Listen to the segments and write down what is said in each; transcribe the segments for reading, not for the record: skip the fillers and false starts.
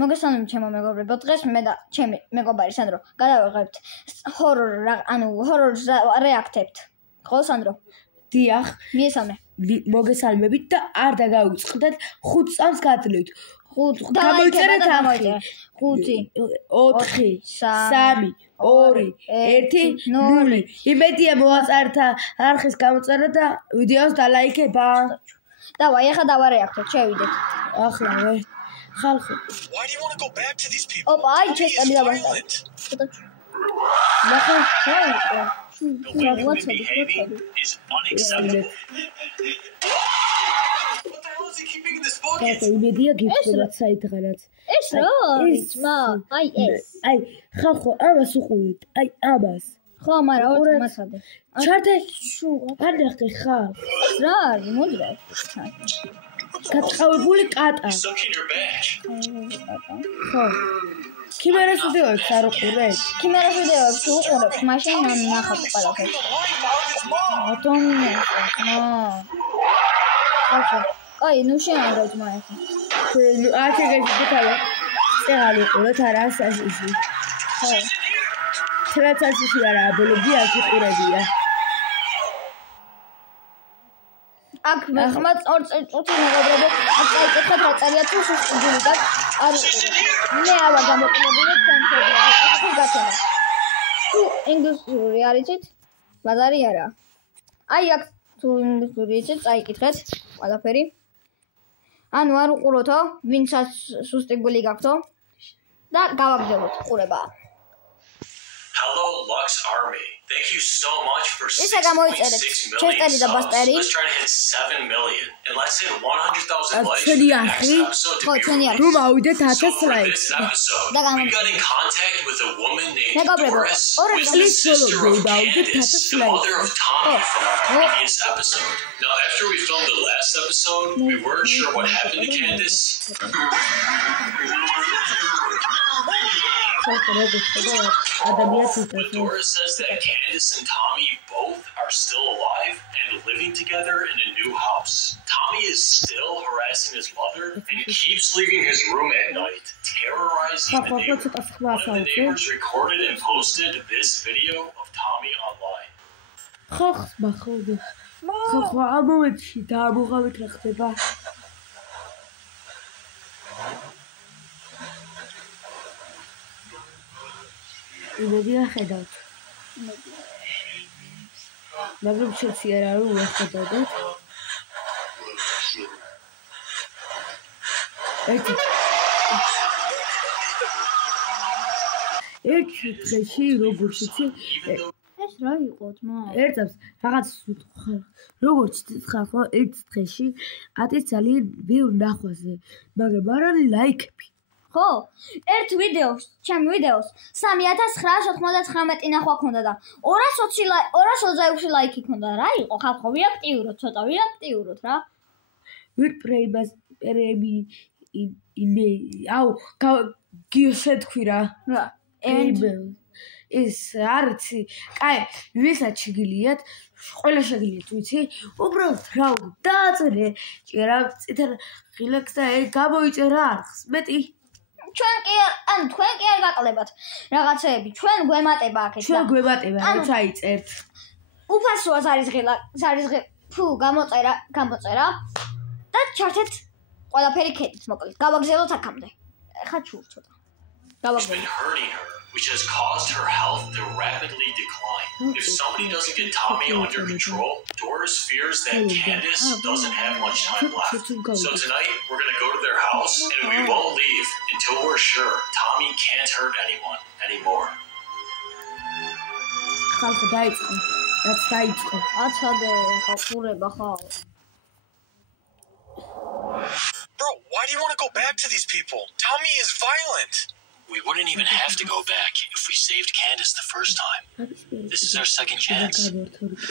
მოგესალმებით ჩემო მეგობრებო, დღეს მე და ჩემი მეგობარი სანდრო გადავიღებთ ჰორორს რეაქტებთ. ხო სანდრო? დიახ, მიესალმე. მოგესალმებით და არ დაგაუწყდეთ 5 წამს გადლევთ. 5 გამოიწერეთ 5 4 3 2 1 0. იმედია მოაწერთ არხის გამოწერა და ვიდეოს დალაიქება. დავაი, ახლა დავარეაქტოთ, შევიდეთ. ახლა ხალხო. Why do you want to go back to these people? ოპა, აი ჩესტები დავასწავლეთ. ნახე, The way they've been behaving is unacceptable. What the hell is he keeping in this bucket? და იმედია გიჩვენოთ საიდღანაც. ეს რა? იცმა, აი ეს. აი, ხალხო, ამას უყურეთ. აი, ამას. ხო, მაგრამ ორი მასადე. ჩართე არ ნახე ხა. რა არის? მოდი რა. გატყავებული კატა. Sucking your back. ხო. ქიმერას ვიდეოებს არ უყურეთ? ქიმერას ვიდეოებს უყურებ, მაშინ ნახავ ყველაფერს. აი, ნუ შეანგო ძმა ახლა. არ შეგეჭდით არა. წეღალი უყურეთ არა ასასისი. ხო. ტრაცასისი არა, ბოლოდი არ უყურებია. აქ ხმაც ორ წუთი მეგობრებო, აქ წაიკითხეთ რა წერია თუ სუსტული და არ უყურებ. მე ავა გამოყენებული სამხედრო. ახლა გაცემა. თუ ინგლისური არ იცით? ბაზარი არა. აი აქ თუ ინგლისური იცით, წაიკითხეთ ყველაფერი. ანუ არ უყუროთო, ვინცაც სუსტი გული გაქვთო და გავაგრძელოთ ყურება. Hello Lux Army. Thank you so much for 6.6 ჩესტერი და million ბასტერი. subs. Let's try to hit 7 million. And let's hit 100,000 likes for ჩვენი the next არხი? episode ხო, to be ჩვენი არხი. რომ ავიდეთ So 1000 for ლაიქს. this episode, და we got in contact with a woman named მეგობრებო, Doris, ორი who is the წლის sister ბოლომდე of დავიდეთ Candace, 1000 the mother of Tommy Oh. from our previous episode. Now, after we filmed the last episode, we weren't sure what happened to Candace. But Doris says that Candace and Tommy both are still alive and living together in a new house. Tommy is still harassing his mother and keeps leaving his room at night, terrorizing the neighbors. One of the neighbors recorded and posted this video of Tommy online. ხო, ამ მომენტში დაამოღავით რა ხდება. იმედია ხედავთ. მაგრამ შეცი არ არის უახლოვდეთ. ერთი დღეში როგორც იცი ეს რა იყო ძმა? ერთს რაღაც როგორც ხალხო ერთ დღეში ატის ძალიან ბევრ ნახვაზე, მაგრამ არ არის ლაიქები. ხო, ერთ ვიდეოს, ჩემ ვიდეოს 3999 ნახვა ქონდა და 226 ლაიქი ქონდა. რა იყო ხალხო, ვიაქტიუროთ ცოტა, ვიაქტიუროთ რა. ვირპრეიმას პრემი აუ გიოსეთქვი რა. რა. ეს არცი, კაი, ვისაც შეგიძლიათ, ყველა შეგიძლიათ, ვიცი, უბრალოდ რა დააწერე, ჭირა წითელ ღილაკს და გამოიწერა არხს. მეტი თქვენ კი არ გაკლებათ რაღაცეები, ჩვენ გვემატება აქეთ და ჩვენ გვემატება, როცა იწერთ. უფასოა გამოწერა და ჩართეთ ყველაფერი ქედით, მოკლედ. გავაგზავნოთ აქამდე. ხა ჩურ ცოტა. It's been hurting her, which has caused her health to rapidly decline. If somebody doesn't get Tommy under control, Doris fears that Candace doesn't have much time left. So tonight, we're going to go to their house, and we won't leave until we're sure Tommy can't hurt anyone anymore. ხალხო დაიწყო. რაც დაიწყო. აცადე, ხაყურება ხალ. Bro, why do you want to go back to these people? Tommy is violent. We wouldn't even have to go back if we saved Candace the first time. This is our second chance.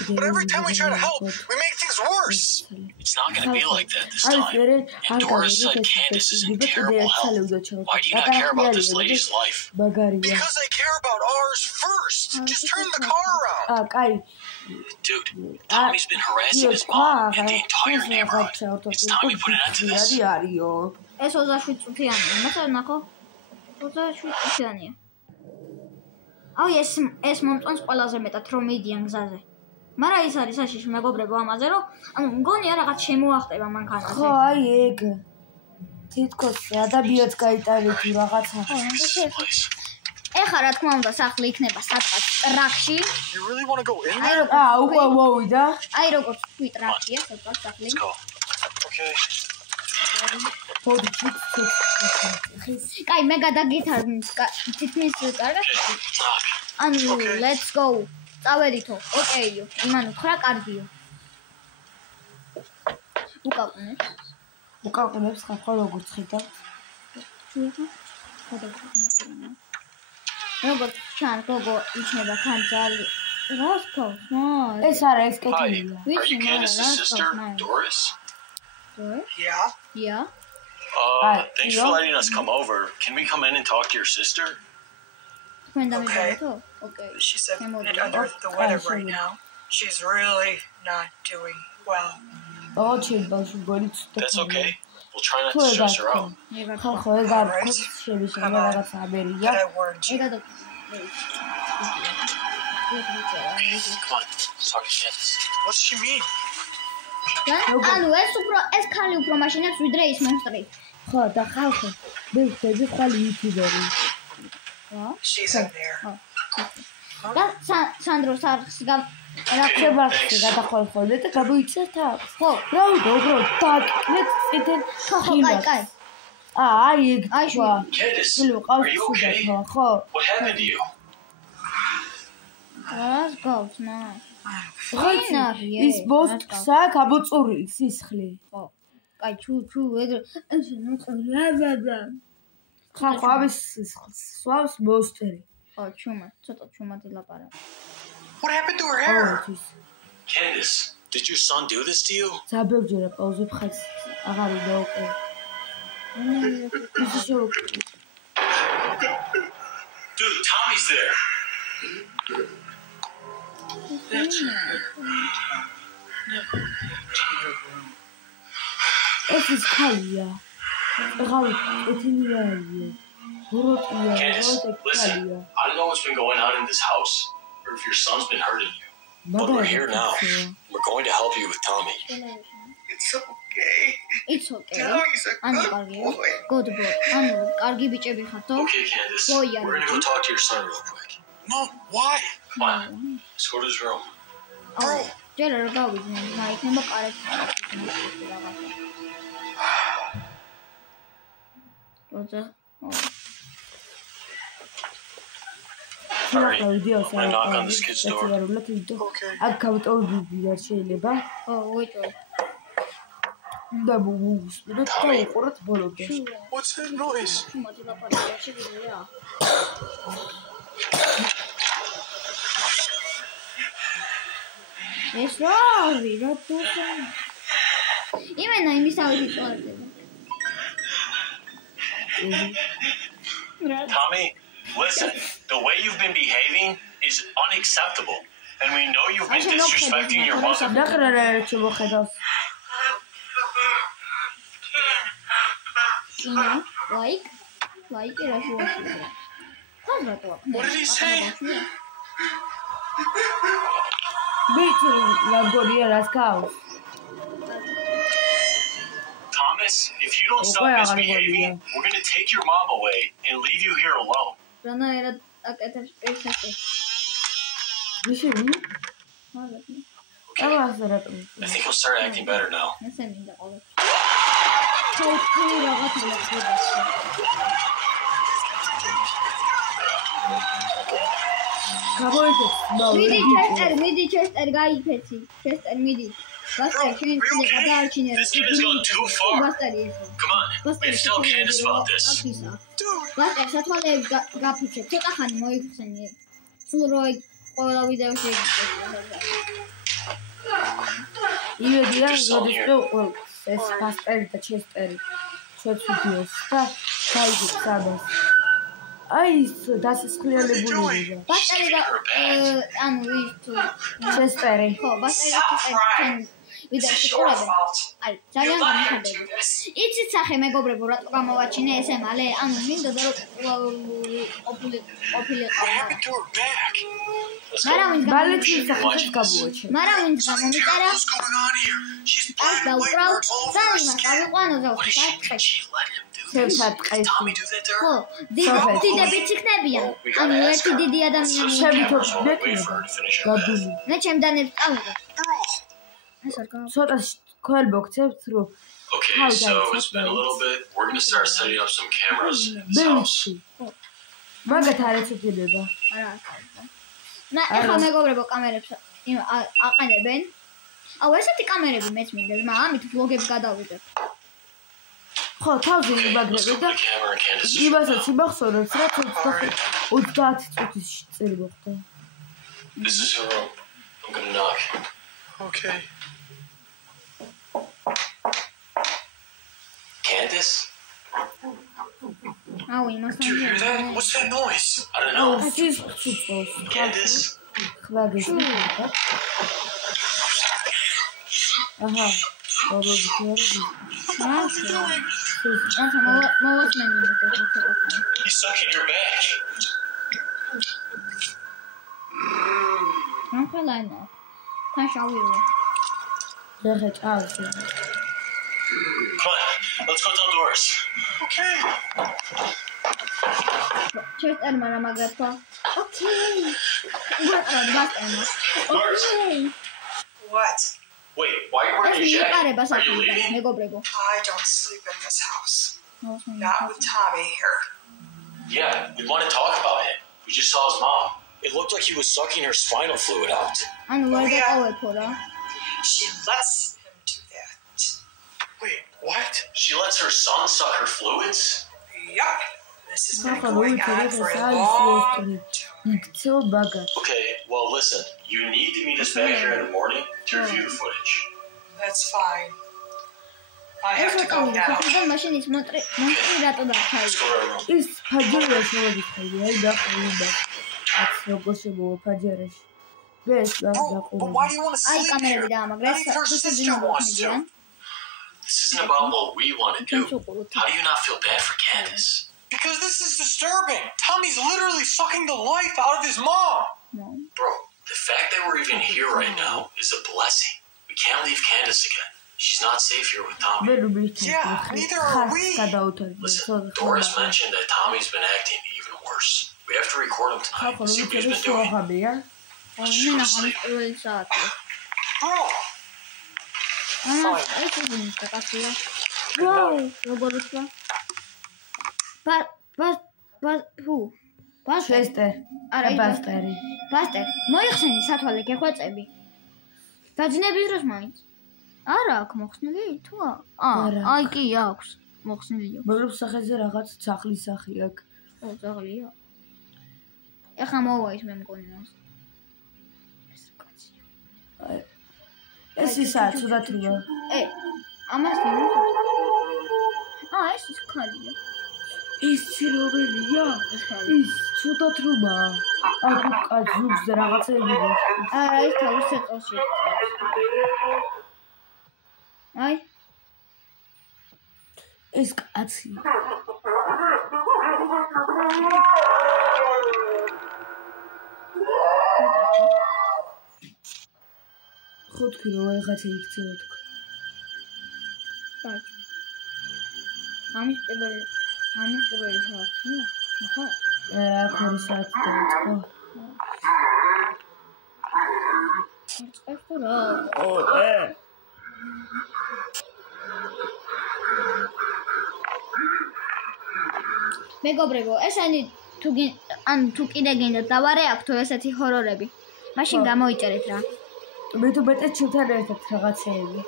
But every time we try to help, we make things worse. It's not going to be like that this time. And Doris said Candace is in terrible health. Why do you not care about this lady's life? Because I care about ours first. Just turn the car around. კაი. Dude, Tommy's been harassing his mom and the entire neighborhood. It's time we put an end to this. ეს 27 წუთიანია. მაგრამ ნახო 27 წუთიანია. აი ეს მომწონს ყველაზე მეტად რომ მიდიან გზაზე. მაგრამ ის არის საშიში მეგობრებო ამაზე რომ ანუ მგონია რაღაც შემოახტება მანქანაზე. ხო, აი ეგ. თითქოს ადამიანს გაიტანე თუ რაღაცა. ეხლა რა თქმა უნდა სახლი იქნება სადღაც ტრაქში. You really want to go in? უკვე მოვიდა. აი როგორც თქვი ტრაქშია სადღაც სახლი. Okay. კაი, მე გადაგითარ თითქმის კარგად. ანუ let's go. წავედითო. ოკეიო. იმან უთხრა კარგიო. უკაყენებს ხახო როგორც ხედავ. როგორც ჩან გოგო იქნება თან ძალი. რას გავს? ეს არა ეს კეთილია. Are you Candace's sister, Doris? Yeah. Thanks for letting us come over. Can we come in and talk to your sister? Okay. She's a bit under the weather right now. She's really not doing well. That's okay. We'll try not to stress her out. ხო, ეგ არის შეიძლება რაღაცა აბერია. But I warned you. Come on, let's talk to Candace. What's she mean? ანუ ეს ხალი უფრო მაშინაც ვიდრე ის მონსტრი. ხო, და ხალხი ბეჭდები ხალი იუთუბერი. She's in there. და სანდროს არხს რაკებარხი გადახვალხოლე და გამოიცა თავს. ხო, რა ვიდა უბრალოდ დაკნეთ წითელ ხილას. კაი. აი ეგ თქვა. Candace, are you okay? ხო. What happened to you? რას გავს, მა? ის ბოსტკსა გამოწური სისხლი. ხო. კაი, ჩუ ეგ ეს ნუწრაბადა. ხახო ამის სვავს მოსტერი. ხო, ცოტა ჩუმად ილაპარაკა. What happened to her hair? Candace, did your son do this to you? საბერძოლა პაუზებ ხაც აღარ უნდა უკვე. Dude, Tommy's there. ეს ის ხალია. აღარ ეთინია. Candace, listen, I don't know what's been going on in this house or if your son's been hurting you. But we're here now. We're going to help you with Tommy. It's okay. It's okay. Tommy's a ანუ good კარგია. boy. Good boy. ანუ კარგი ბიჭები ხართ. Okay, Candace, we're going to go talk to your son real quick. Mom, why? Come on, let's go to his room. Bro. ჯერ რა გავიდნენ, მაიქნება კარგი. როცა Hurry. I'm gonna knock on this kid's door. აქ გავტოვები არ შეიძლება. ო, ვეჭვი. და მოვუსმინოთ და უყუროთ ბოლომდე. What's that noise? ჩუმად ლაპარაკი შეიძლება. ეს რა თქო. იმენა იმისავით იწვევდება. Tommy, listen. The way you've been behaving is unacceptable. And we know you've been disrespecting your mother. ნაკრარა შემოხედავს. Like რა შეიძლება. What did he say? ბიჭი, ლაგორია რას გავს? Thomas, if you don't stop misbehaving, we're going to take your mom away and leave you here alone. რანაირად აკეთებს პერსექე. ვიშენი? Okay. I think he'll start acting better now. ესე მინდა ყოველ. თქო რაღაცა ლახდება. გამოიწეს. მიდი ჩესტერ გაიქეცი. ჩესტერ მიდი. ბასტერ შენ გადაარჩინე. This kid has gone too far. Come on, we have to tell Candace about this. ბასტერ სათვალეებს გაფიცე. ცოტა ხანი მოიხსენე. სულ როი ყველა ვიდეოში იმედია რომ ეს ბასტერი და ჩესტერი ჩვენს ვიდეოს და გაიგებს ამას. აი ის დასასხლელებულია. ბასტერი და ანუ ის თუ ჩესტერი. ხო, ბასტერი ვიდეოში ყურებენ. აი, ძალიან გამიხარდები. იცით სახე მეგობრებო, რატო გამოვაჩინე ესე მალე? ანუ მინდოდა რომ ყოფილიყო. მარავინ გამოვაჩინე. მარავინ გამომიწერა. აი, დაუკრავ. ძალიან გავიყვანო დავხსნა. ხო, დიდებიც იქნებიან. ანუ ერთი დიდი ადამიანი. მე ჩემდანებს წავიღე. ცოტა ქოელ მოგცემთ რომ Okay, so it's been a little bit. We're gonna start setting up some cameras in this house. მაგათ არ ეცოდება. არა. ნა, ეხლა მეგობრებო კამერებს აყენებენ. აუ, ესეთი კამერები მეც მინდა, ამით ვლოგებს გადავიღებ. ხო, თავზე იმაგრებე და იმასაც იმახსოვრებს, რაც 30 წუთის წინ მოხდა. This is her room. I'm gonna knock. Okay. Candace? აუ, იმას Do you hear that? What's that noise? I don't know. Candace? ხლაგეს. აჰა. He's sucking your back. I'm feeling it. Can't show you. Come on, let's go tell Doris. Okay. Just Emma, Magato. Okay. Doris. What? Wait, why are you wearing your jacket? Are you leaving? I don't sleep in this house. Not with Tommy here. Yeah, we want to talk about him. We just saw his mom. It looked like he was sucking her spinal fluid out. She lets him do that. Wait, what? She lets her son suck her fluids? Yup. This has been going on for a long time. Okay, well listen, you need to meet us back here in the morning to review the footage. That's fine. I have to go now. Let's go to our room. ის ფაჯერა შემოდიხარი, აი დაყოლიდა. აც როგორ შემოფაჯერაში. ეს But why do you want to sleep here? Her sister wants to. This isn't about what we want to do. How do you not feel bad for Candace? Because this is disturbing. Tommy's literally sucking the life out of his mom. Bro, the fact that we're even here right now is a blessing. We can't leave Candace again. She's not safe here with Tommy. Yeah, neither are we. Listen, Doris mentioned that Tommy's been acting even worse. We have to record him tonight and see what he's been doing. Let's just go to sleep. Bro. Who? Chester. Basteri. Baster. მოიხსენი სათვალე გეხვეწები. დაძინების დროს მაინც. არა აქვს მოხსნილი თუ? აი კი აქვს. მოხსნილია. მაგრამ სახეზე რაღაც სახლის სახი აქვს. ო, ზაღლია. ეხა მოვა ის მე მგონი მას. ეს კაცია. ეს ისაა ცუდად როა. ამას დიმოს. ეს ის ხალია. ის ცირობელია. ის ცუდად როა. აქ კაცს რაღაცები. არა, ის თავის წელში. აი. ეს კაცი. ხუთი რო ვიღაცა იქცევა თქო. აი. ამის პირველი საათი, ხო? ორი საათი დაიწყო. ეს რა? მეგობრებო, ესენი თუ კიდე გინდათ დავარე აქ თუ ესეთი ჰორორები. მაშინ გამოიწერეთ რა. მე თუ მეტად ჩუთან ერთად რაღაცეები.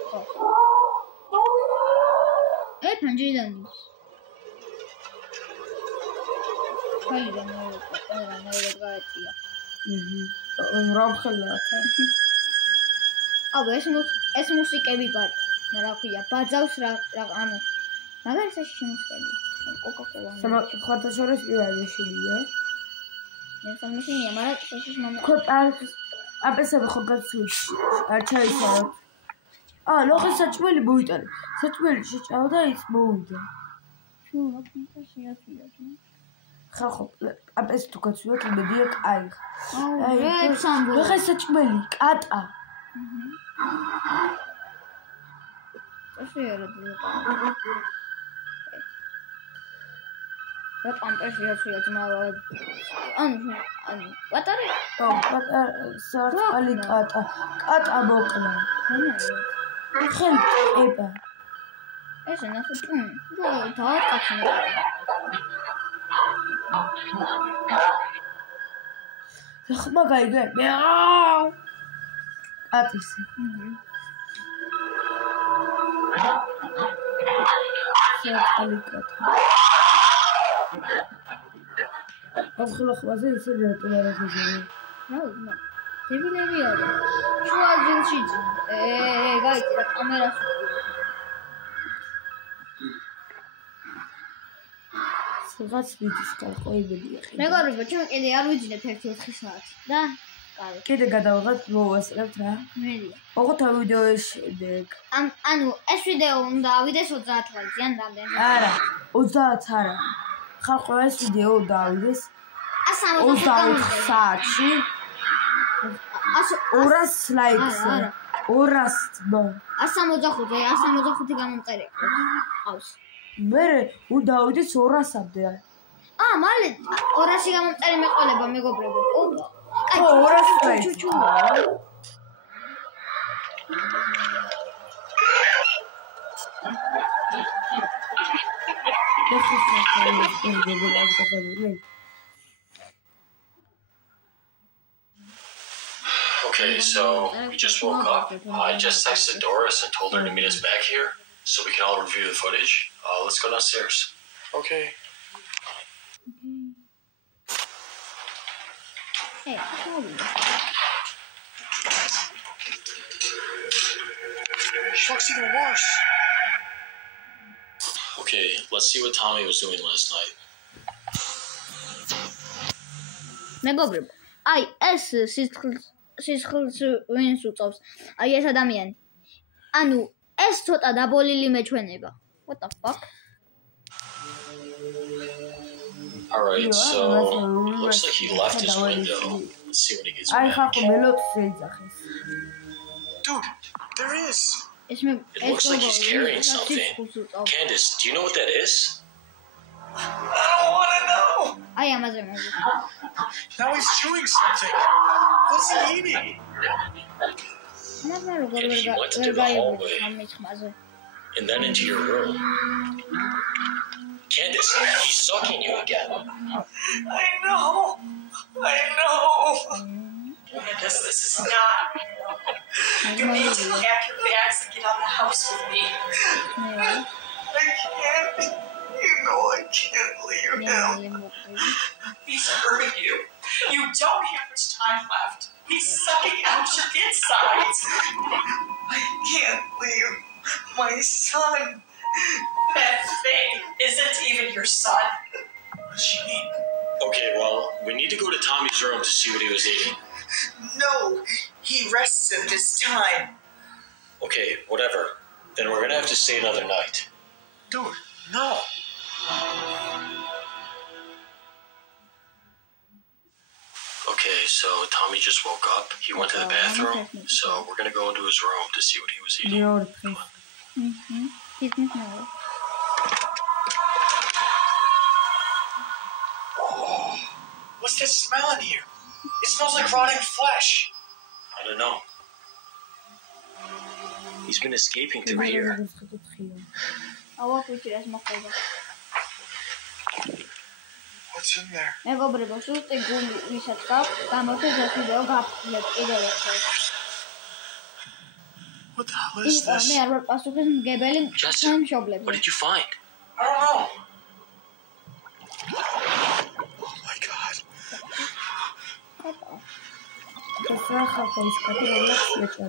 ფანჯრიდან ის. ხალიდან მეორე გაეტია. რომხელა თა. აუ ეს მუსიკები რა ქვია, ბაძავს რა ანუ მაგალითად შემოსკები. Coca-Cola. ხოთაშორის პირველი შეია. ინფორმაცია, მაგრამ ეს მამა. აპესები ხო გაცუჩ. არ ჩაისაოთ. ლოხის საჭმელი მოიტანა. საჭმელი შეჭავდა ის მოვიდა. ხახო, აპეს თუ გაცვიოთ იმედია კაი. ლოხის საჭმელი, კატა. რა პამპერშია ძმავა. ანუ პატარა? პატარა სარწყალი კატა. კატა მოკლა. ხელ ება. ეს ნახე დააკაცნა. ხმა გაიგე. მიაუ. კატის. სარწყალი კატა. ახლა ისე რატომ ხაზები? რა დებილებია და შუა ჯილში გაიწირა კამერას რაღაც ვიდის გაყოებელია ხე მეგობრებო ჩვენ კიდე არ ვიძინებთ 1-4 საათი და კარი კიდე გადავიღოთ მოვასწრებთ რა მერია ოღონდ ვიდეოს შემდეგ ანუ ეს ვიდეო უნდა ავიდეს 30 ლაიქზე ან რამდენი არა 30 არა ხალხო ეს ვიდეო დავიდეს 24 საათში 200 ლაიქზე 200 165 გამომწერე ყავს მე უნდა ავიდეს 200-მდე მალე 200 გამომწერე მეყოლება მეგობრებო 200 ლაიქი Okay, so we just woke up. I just texted Doris and told her to meet us back here so we can all review the footage. Let's go downstairs. Okay. Hey, She looks even worse. Okay, let's see what Tommy was doing last night. მეგობრებო, აი ეს სისხლს ვინს უწევს? აი ეს ადამიანი. ანუ ეს ცოტა დაბოლილი მეჩვენება. What the fuck? All right, so looks like he left his window. Let's see when he gets აი back. ხახო მელოც ეძახეს. Dude, there is. It looks like he's carrying something. Candace, do you know what that is? I don't want to know. აი ამაზე მე. Now he's chewing something. What's he eating? And he went into the hallway and then into your room. Candace, he's sucking you again. I know. Candace, this is not. You need to pack your bags and get out of the house with me. I can't. You know I can't leave him. He's hurting you. You don't have much time left. He's sucking out your insides. I can't leave my son. That thing isn't even your son. What does she mean? Okay, well, we need to go to Tommy's room to see what he was eating. No, he rests at this time. Okay, whatever. Then we're gonna have to stay another night. Dude, no. Okay, so Tommy just woke up. He went to the bathroom. So we're gonna go into his room to see what he was eating. What's that smell in here? It smells like rotting flesh. I don't know. He's been escaping through here. What's in there? მეგობრებო, სულ გული ვისაც გაქვს, გამოთქვით ეს ვიდეო გაფრთხილეთ კიდევ ერთხელ. What the hell is this? მე არ ვარ პასუხისმგებელი Justin, მშობლებზე. what did you find? I don't know. Oh my god. ეს რა ხახო ის კატი რომელიც შეჭადა.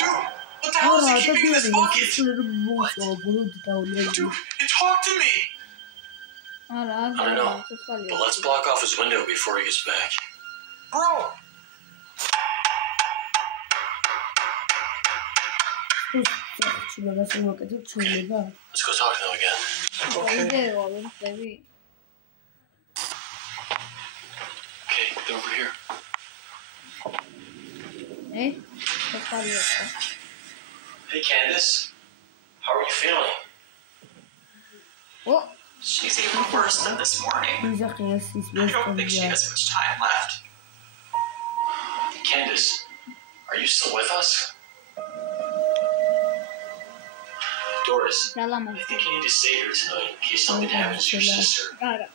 Dude, what the hell is he keeping in this bucket? Dude, it talked to me. I don't know. But let's block off his window before he gets back. Bro. Let's go talk to them again. Okay, Okay, they're over here. Hey, Candace. How are you feeling? Oh, She's even worse than this morning. I don't think she has much time left. Candace, are you still with us? Doris, I think you need to stay here tonight in case something happens to your sister. I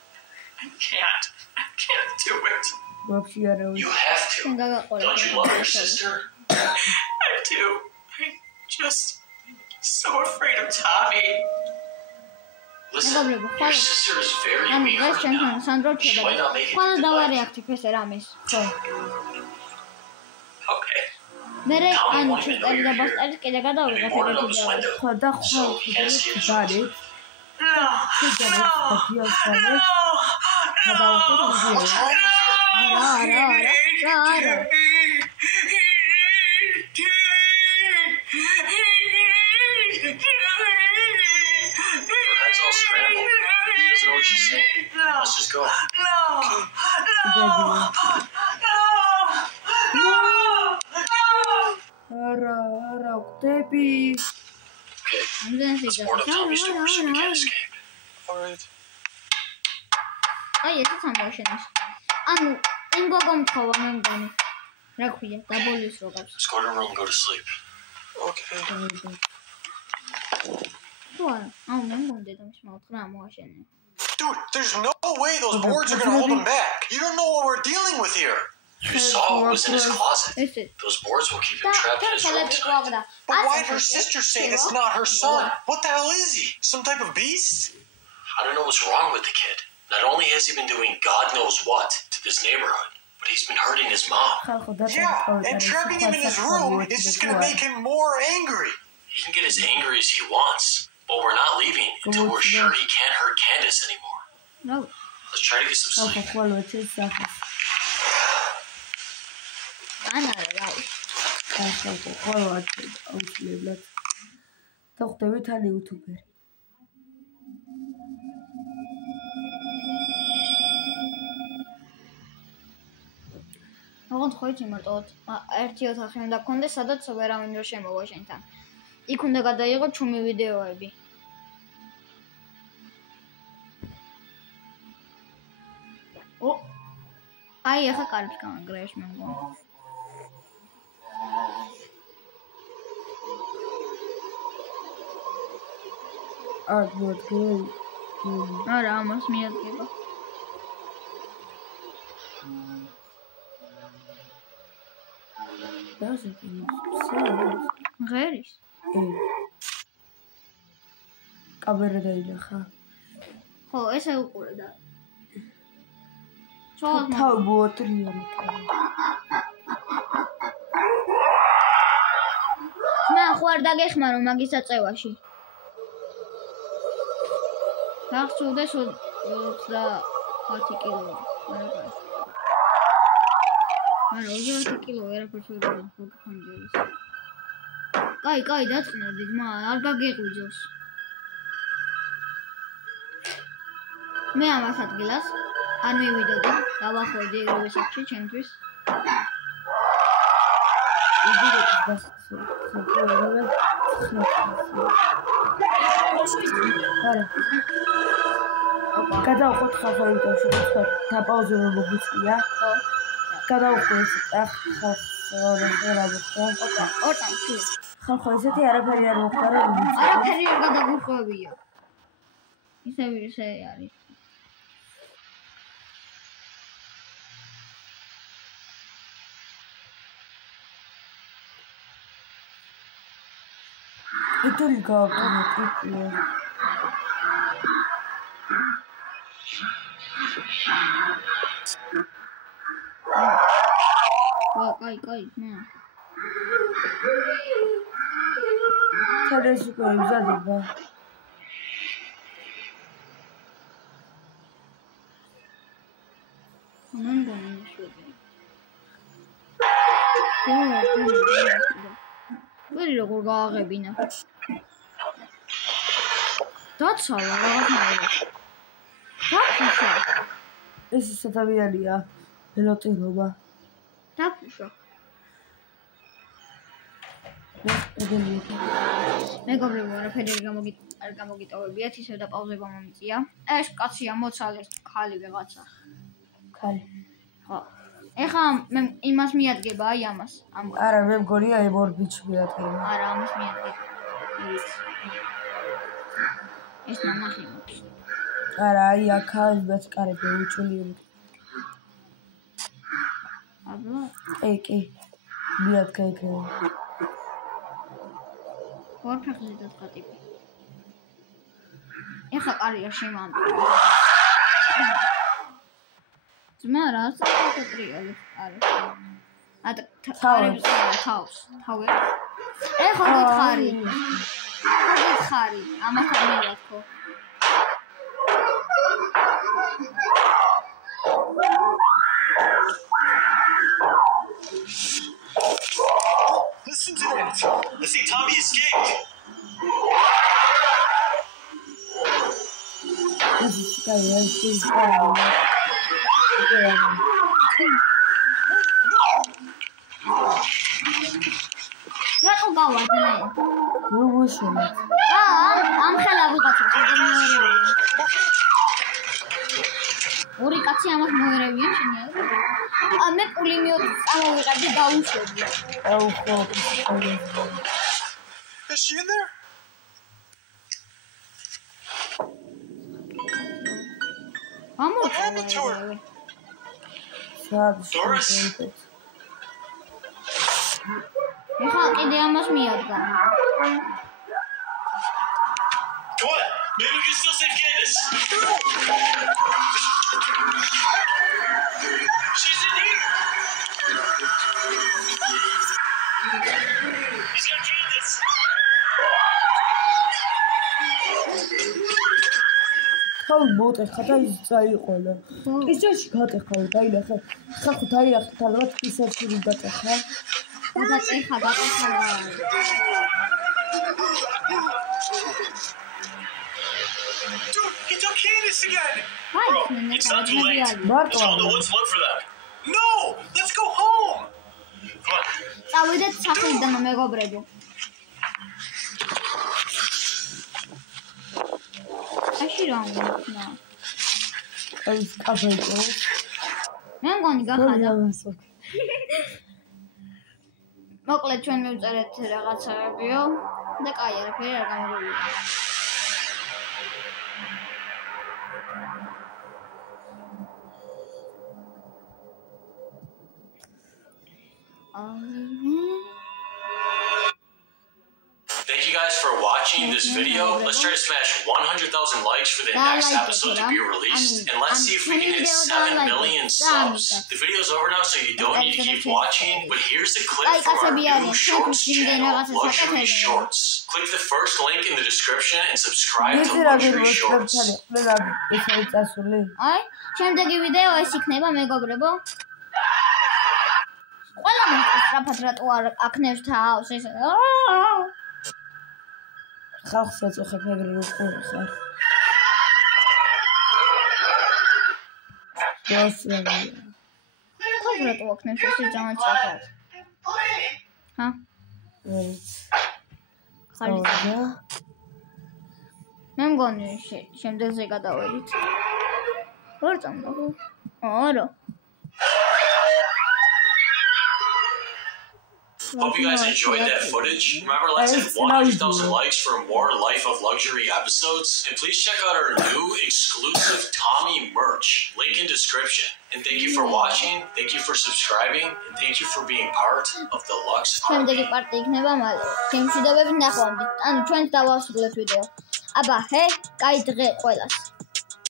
can't do it. You have to. Don't you love your sister? I do. I'm just so afraid of Tommy. Listen, your sister is very weak right now. She might not make it to tonight. Okay. Tommy won't even know you're here. Maybe Warren knows Wendell, so he can't see his room. What's wrong with her? Her head's all scrambled. She doesn't know what she's saying. Let's just go. Okay, let's board up Tommy's door so we can't escape. Alright. აი ესეც ამბავშენებს. ანუ იმ გოგომ თქო მე მგონი. რა ქვია, დაბოლის როგაც. Let's go to her room and go to sleep. Okay. მე მგონი დედამის მოვთხრა ამოაშენე. Dude, there's no way those boards are gonna hold him back. You don't know what we're dealing with here. You saw what was in his closet. Those boards will keep him trapped in his room tonight. But why'd her sister say that's not her son? What the hell is he? Some type of beast? I don't know what's wrong with the kid. Not only has he been doing God knows what to this neighborhood, but he's been hurting his mom. Yeah, and trapping him in his room is just gonna make him more angry. He can get as angry as he wants, but we're not leaving until we're sure he can't hurt Candace anymore. No. Let's try to get some sleep. ოღონდ ხო იცი მარტოდ ერთი ოთახი უნდა გქონდეს, სადაც ვერავინ რო შემოვა შენთან. იქ უნდა გადაიღო ჩუმი ვიდეოები. ო აი ახლა კარგს გამანგრევს მე მგონი. არა, ამას მიადგება. ღერის? კამერა დაინახა. ხო, ესე უყურე და. თავი მოატრია. ხო არ დაგეხმარო მაგის აწევაში. გახსოვდეს 25 კილო. არა 20 კილო ვერაფერს ვერ გქონდეს. კაი, დაწყნებდით, არ გაგეღვიძოს. მე ამას ადგილას არ მივიდოდი, დავახვედი ეგრევე სახში ჩემთვის. გადავხოთ ხალხოინტერში დაპაუზებო მოგვიწია. ხო. გადავხოთ ხალხო ესეთი არაფერი არ მოხდა რა. არაფერი არ გადაგუხვევია. ისე არის. იტული გავაკეთე. კაი, ნა. სადაც უკვე მზადდება. ვერ წვერი როგორ გააღებინა. დაცალა რაღაც მაგარი. დაფუშა. ეს ის ადამიანია. ველოტირობა. დაფუშა. მეგობრებო, არაფერი არ გამოგიტოვებიათ, ისევ და პაუზება მომიწია. ეს კაცია მოცალეს ხალი ვიღაცა. ხალი. ხო. ეხა მე იმას მიადგება, აი ამას. არა, მე მგონია იმ ორ ბიჭს მიადგება. არა, ამას მიადგება. ეს ნახე. არა, აი აქა იმას კარები უჩული. აბა, კი. მიადგა იქ. ვარფეხზე დაწყვეტები. ეხა კარიერა შემამდი. ძმა რას აკეტრიალი არის. თავს. ეხა გითხარი. ამასთან მივაქო. Listen to that! I think Tommy escaped! რატო გავარდნე? რუსული. ამ ხელა ვიღაცა შემოერევია. ორი კაცი ამას მოერევიან შენია. მე პულიმიოტი წამოვიღებდი დაუშვებდი. აუ ხო. Is she in there? What happened to her? Doris? ეხა კიდე ამას მიადგა. Come on, maybe we can still save Candace. She's in here. He's got Candace. ხალ მოტეხა და ის წაიყოლა. ის ჯერში გატეხა, დაინახე. ხა ხო დაინახე, ალბათ ის ერთი გატეხა. გადაწეხა. Dude, he took Candace again. Bro, it's not too late. Marco. Let's go in the woods, look for them. No, let's go home. Come on. წავიდეთ სახლიდან მეგობრებო. აში რა უნდა? ეს კაფეო. მე მგონი გახადა. მოკლედ ჩვენ მივწერეთ რაღაცაებიო და კაი არაფერი არ გამოგივიდა. Thank you guys for watching this video. Let's try to smash 100,000 likes for the next episode to be released. And let's see if we can hit 7 million subs. The video's over now, so you don't need to keep watching. But here's a clip from our new Shorts channel, Luxury Shorts. Click the first link in the description and subscribe to Luxury Shorts. აი, შემდეგი ვიდეო ეს იქნება მეგობრებო. ყველა მოსწრაფად რატო არ აქნევს თავს ეს ხალხს ეწუხებ ეგრე როგორ ხარ გასწრაფია ხარ რატო აქნევს ეს ძალიან სწრაფად ჰა ხარია მე მგონი შემდეგზე გადავედით ვარ წამდა არა Hope you guys enjoyed that footage. Remember, let's hit 100,000 likes for more Life of Luxury episodes. And please check out our new exclusive Tommy merch. Link in description. And thank you for watching. Thank you for subscribing. And thank you for being part of the Lux Army. შემდეგი პარტი იქნება მალე. შემშვიდობებით ნახვამდის. ანუ ჩვენს დავასრულეთ ვიდეო. აბა, კაი დღე ყველას.